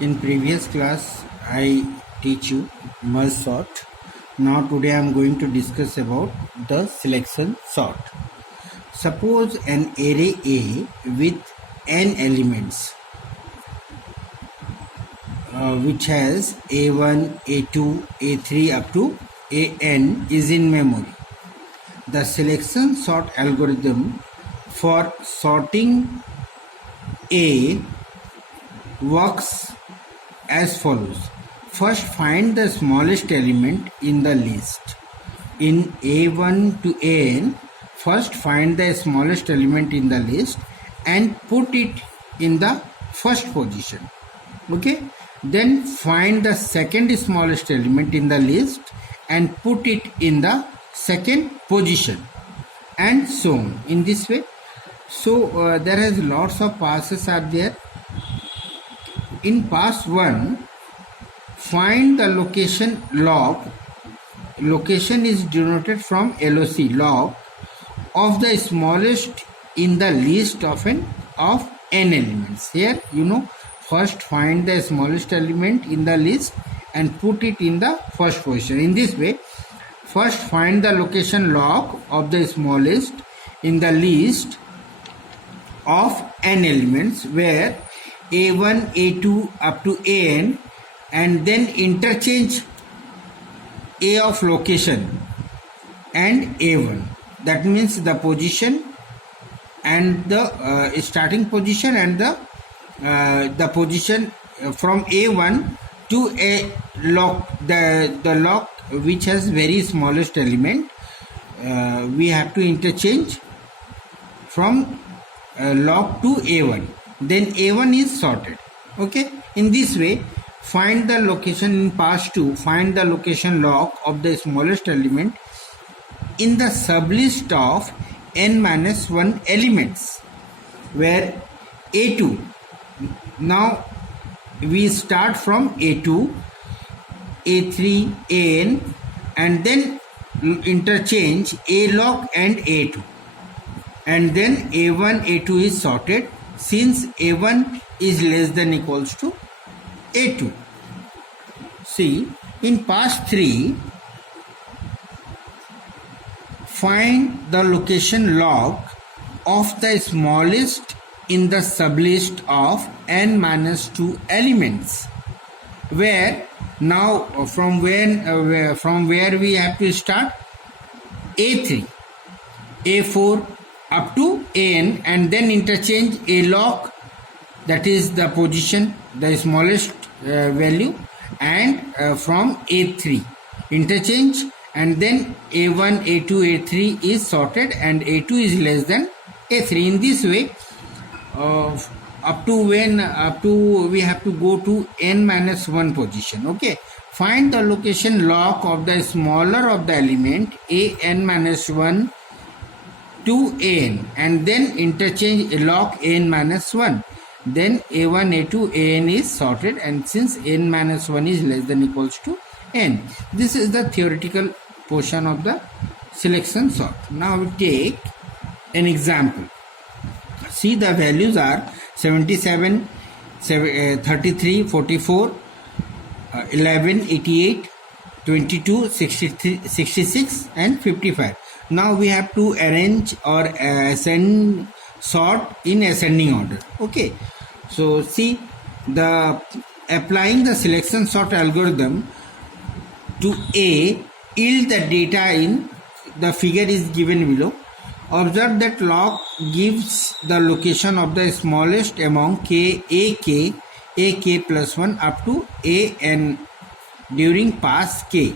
In previous class, I teach you merge sort. Now today I am going to discuss about the selection sort. Suppose an array A with n elements, which has A1, A2, A3 up to An is in memory. The selection sort algorithm for sorting A works as follows. First, find the smallest element in the list. In A1 to An, first find the smallest element in the list and put it in the first position. Okay. Then find the second smallest element in the list and put it in the second position, and so on. In this way. So there is lots of passes are there. In pass 1, find the location log. Location is denoted from LOC, log of the smallest in the list of n elements. Here, first find the smallest element in the list and put it in the first position. In this way, first find the location log of the smallest in the list of n elements, where A1, A2 up to An, and then interchange A of location and A1. That means the position and the starting position and the position from A1 to a lock, the lock which has very smallest element, we have to interchange from log to A1. Then A1 is sorted. Okay. In this way, find the location in pass 2. Find the location log of the smallest element in the sublist of n-1 elements, where A2. Now we start from A2, A3, An, and then interchange A log and A2. And then A1, A2 is sorted, since A1 is less than equals to A2. See, in pass 3, find the location log of the smallest in the sublist of n-2 elements, where now from where we have to start A3, A4 up to An, and then interchange A log, that is the position, the smallest value, and from A3 interchange, and then A1, A2, A3 is sorted and A2 is less than A3. In this way, up to we have to go to n-1 position. Okay. Find the location log of the smaller of the element An-1 to An, and then interchange log An-1. Then A1, A2, An is sorted, and since n-1 is less than equals to n. This is the theoretical portion of the selection sort. Now we take an example. See, the values are 77, 33, 44, 11, 88, 22, 63, 66 and 55. Now we have to arrange or sort in ascending order. Okay. So see, applying the selection sort algorithm to A yield the data in the figure is given below. Observe that log gives the location of the smallest among ak plus 1 up to An during pass k.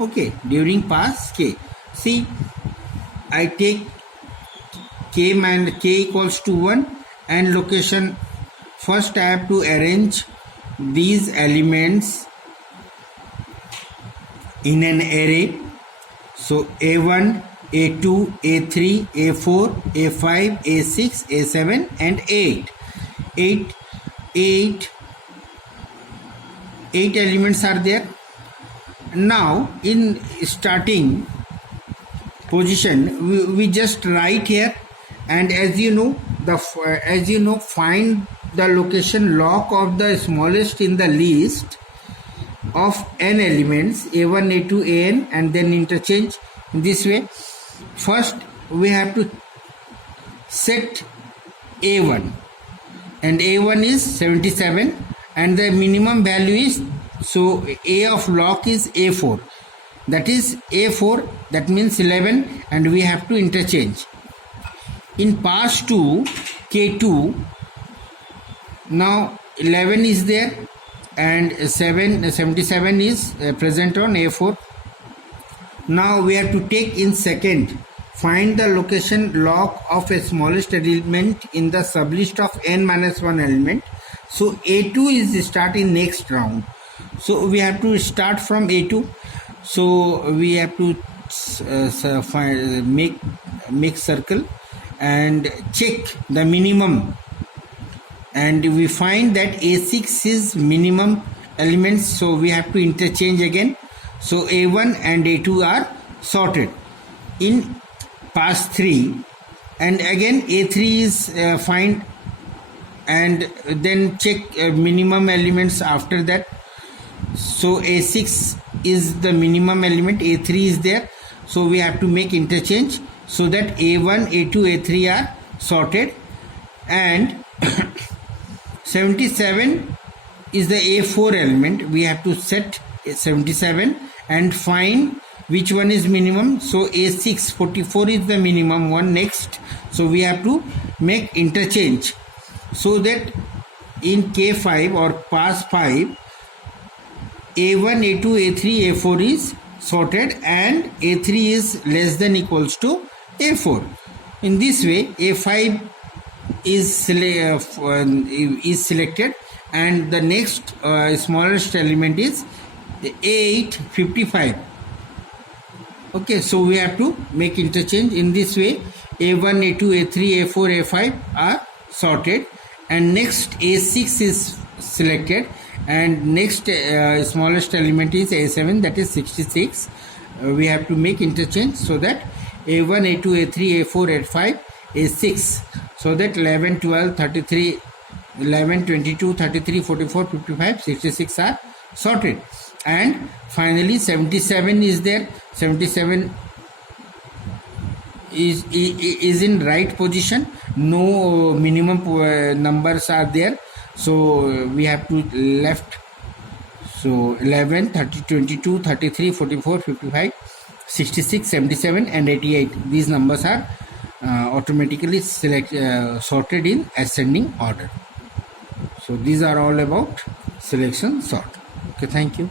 Okay, during pass k. See, I take k equals to 1 and location. First I have to arrange these elements in an array. So A1, A2, A3, A4, A5, A6, A7 and 8. 8 elements are there. Now in starting position, we just write here, and as you know find the location lock of the smallest in the list of n elements a1, a2, an, and then interchange in this way. First we have to set a1, and a1 is 77 and the minimum value is, so a of lock is a4, that is a4, that means 11, and we have to interchange. In pass to k2, now 11 is there and 77 is present on a4. Now we have to take in second, find the location lock of a smallest element in the sublist of n minus 1 element. So a2 is start in next round, so we have to start from a2. So we have to make circle and check the minimum, and we find that a6 is minimum elements, so we have to interchange again. So a1 and a2 are sorted in pass 3, and again a3 is find and then check minimum elements after that. So a6 is the minimum element, a3 is there, so we have to make interchange so that a1, a2, a3 are sorted, and 77 is the a4 element. We have to set 77 and find which one is minimum. So a6, 44 is the minimum one next, so we have to make interchange so that in k5 or pass 5, a1, a2, a3, a4 is sorted and a3 is less than equals to a4. In this way a5 is selected, and the next smallest element is a8, 55. Okay, so we have to make interchange. In this way a1, a2, a3, a4, a5 are sorted, and next a6 is selected, and next smallest element is a7, that is 66. We have to make interchange so that a1, a2, a3, a4, a5, a6, so that 11, 12, 33, 11, 22, 33, 44, 55, 66 are sorted, and finally 77 is there. 77 is in right position, no minimum numbers are there, so we have to left. So 11, 30, 22, 33, 44, 55, 66, 77 and 88, these numbers are automatically sorted in ascending order. So these are all about selection sort. Okay, thank you.